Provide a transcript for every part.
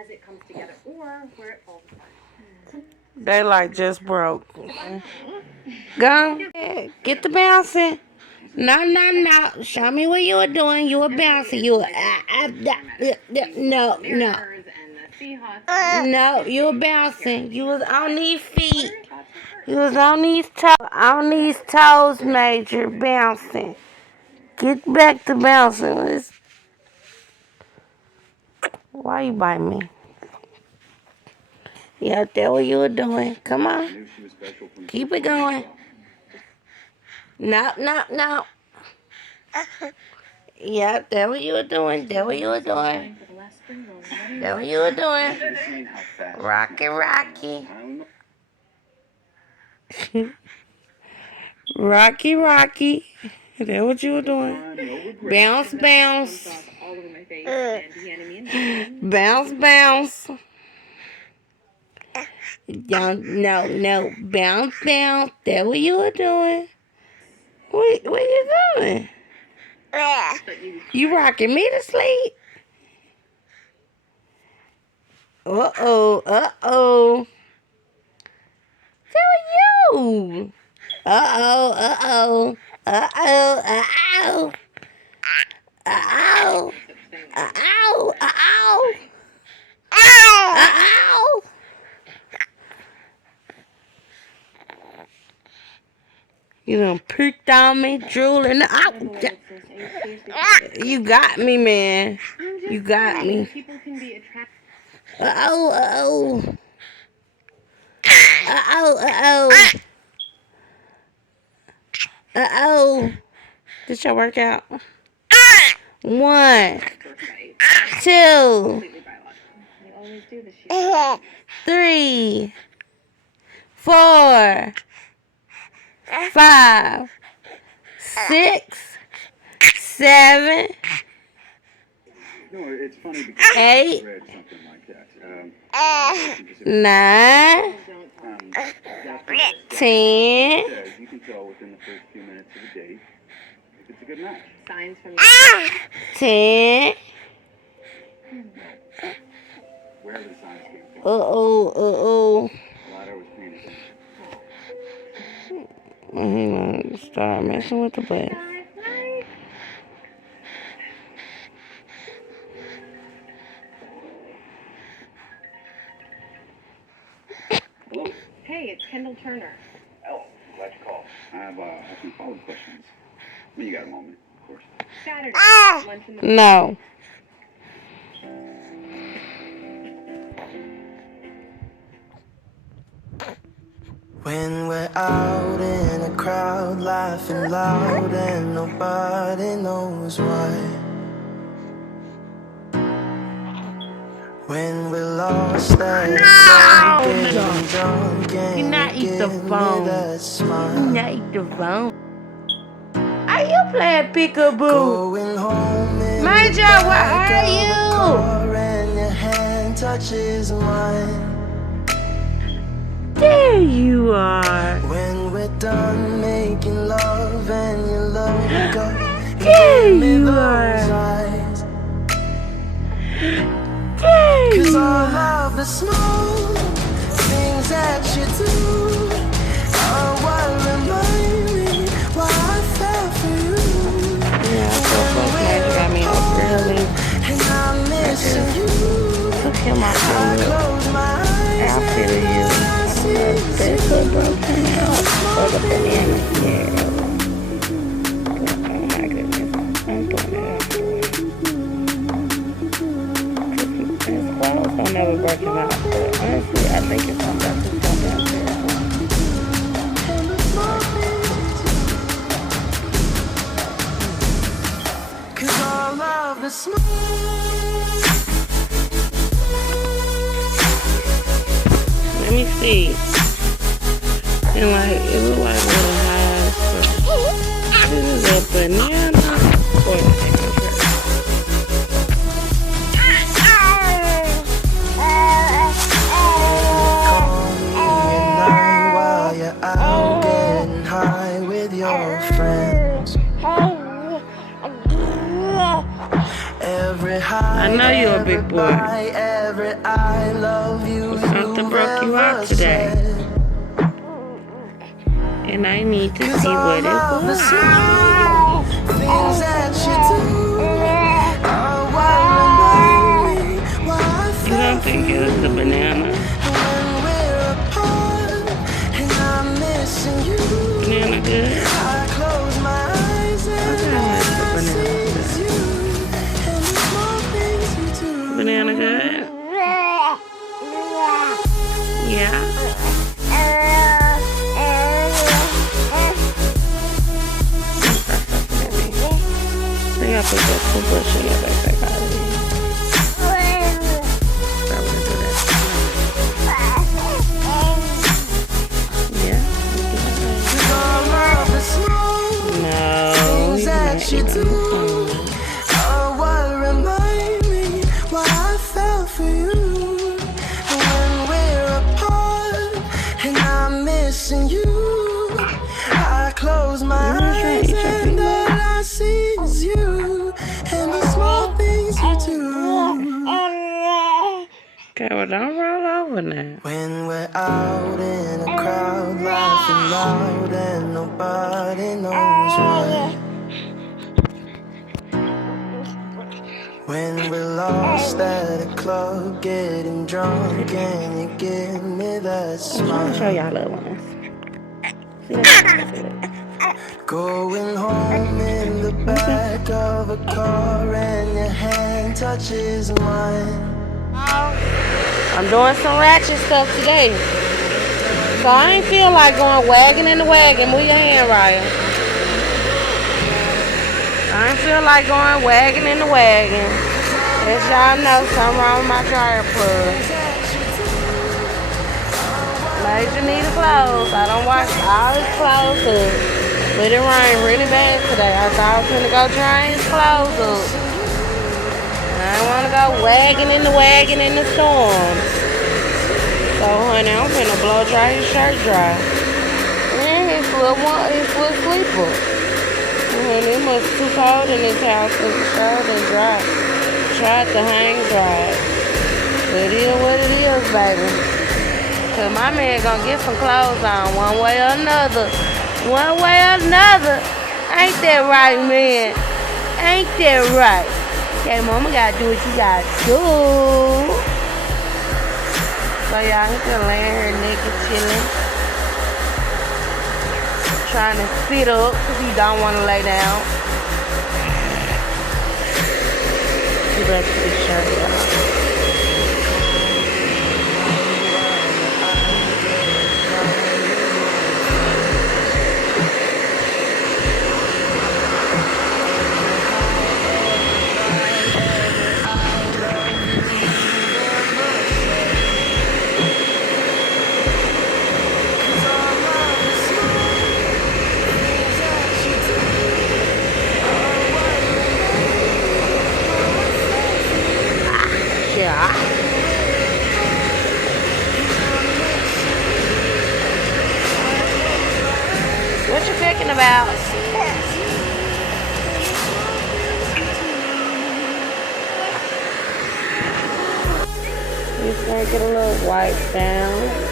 as it comes together or where it falls apart. They like just broke. Go. Get the bouncing. No. Show me what you were doing. You were bouncing. You were no. No, you were bouncing. You was on these feet. You was on these toes, Major, bouncing. Get back to bouncing. Why you bite me? Yeah, that's what you were doing. Come on. Keep it going. No. Yep, that's what you were doing. That's what you were doing. That's what you were doing. Rocky. Rocky. That's what you were doing. Bounce. Bounce. No. Bounce. That's what you were doing. What you doing? You rocking me to sleep? Uh-oh. That was you. Uh-oh. You done peeked on me, drooling. You got me, man. You got me. Uh-oh. Did your workout? 1, 2, 3, 4, 5, 6, 7, 8, 9, 10. You can tell within the first few minutes of the date if it's a good match. Signs from 10. Where are the signs came from? Uh-oh. Lotto was paying attention. He gonna start messing with the bus. Hello. Hey, it's Kendall Turner. Oh, glad you called. I have some follow-up questions. Well, you got a moment, of course. Saturday. Lunch in the No. When we're out in a crowd, laughing loud and nobody knows why. When we're lost and drunk and You not eat the phone. You not eat the phone. Are you playing peekaboo? Going home in Major, the where back are of a you? car and your hand touches mine. There you are. When we're done making love and you look up, There give me you those are. eyes. There Cause you all are. of the small things that you do are what remind me why I fell for you. Yeah, so Major got me up early. And I'm missing you. Took him off I the close my eyes outfit of you. I don't know if they could broken out or the banana. Yeah. Oh my goodness. I'm doing it afterwards. His clothes don't never break him out. But honestly, I think it's something that's just going downstairs. Cause all of the small. Let me see. And like, it look like little highs. This is a banana or an apple. Call me at night while you're out getting high with your friends. Every high I know you're a big boy. Every I love you. Something broke you out today. And I need to see what it was. Things that you do are what remind me why I You don't think it was the banana? when we're apart and I'm missing you. Banana good? I close my eyes and all I see is you and the small things you do. Banana good? Yeah. I gotta put that toothbrush in your backpack out of here. I wanna do that. Yeah. No. Things that you do are what remind me why I fell for you. When we're apart and I'm missing you, I close my eyes and all I see is you and the small things you do. Okay, well, don't roll over now. When we're out in a crowd laughing loud and nobody knows why. When we're lost at a club getting drunk and you give me that I'm trying to show smile. y'all little ones. See that? Going home in the back of a car and your hand touches mine. I'm doing some ratchet stuff today. So I ain't feel like going wagging in the wagon. Move your hand, Ryan. I ain't feel like going wagging in the wagon. As y'all know, something wrong with my dryer plug. Major need of clothes. I don't wash all his clothes up. But it rained really bad today. I thought I was gonna go dry his clothes up. I don't want to go wagging in the wagon in the storm. So, honey, I'm finna blow dry his shirt dry. And his little sleeper. Honey, it must be too cold in this house because the shirt is dry. Tried to hang dry. But it is what it is, baby. Because my man gonna get some clothes on one way or another. One way or another. Ain't that right, man? Ain't that right? Okay, mama gotta do what you gotta do. So y'all, he's just laying here naked, chilling. Trying to sit up because he don't want to lay down. He better put his shirt on. Yeah. What you thinking about? Just gonna get a little wipe down.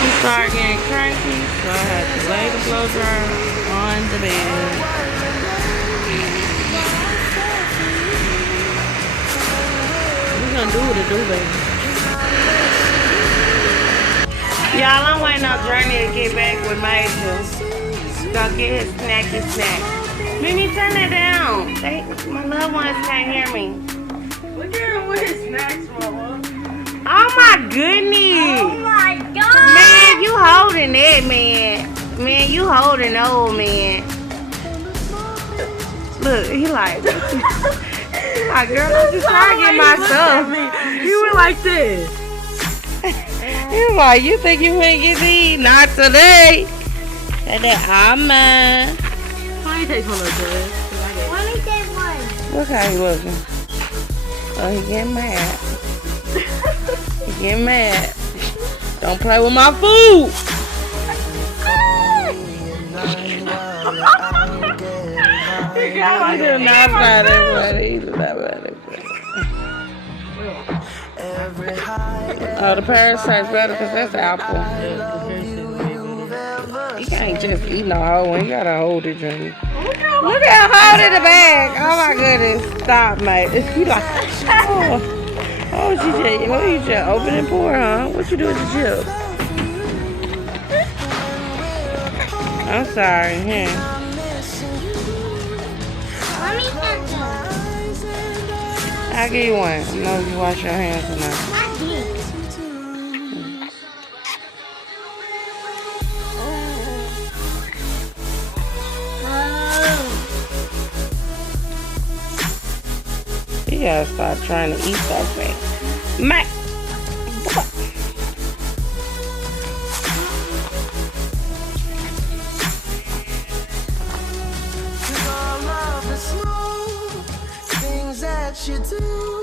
He started getting cranky, so I had to lay the blow dryer on the bed. We're gonna do what it do, baby. Y'all, I'm waiting on Journey to get back with Major. Go get his snack. Mimi, turn that down. My loved ones can't hear me. Look at him with his snacks, Mama. Oh my goodness. Oh my God. Man, you holding that, man. Man, you holding old man. Look, he like, girl, I'm just trying to get my stuff. You were like this. He was like, you think you ain't get these? Not today. And then I'm mine. Let me take one of those. Let me take one. Look how he looking. Oh, he getting mad. He getting mad. Don't play with my food. He did not find everybody. He did not find everybody. Oh, the parasite's better because that's apple. You can't just eat no whole one. You gotta hold it, Jimmy. Look at him holding the bag. Oh my goodness. Stop, mate. You like, oh, she just, what you just open and pour, huh? What you do with the chip? I'm sorry. Here. I'll give you one. I know you wash your hands tonight. You gotta stop trying to eat so fast. Mike! Things that you do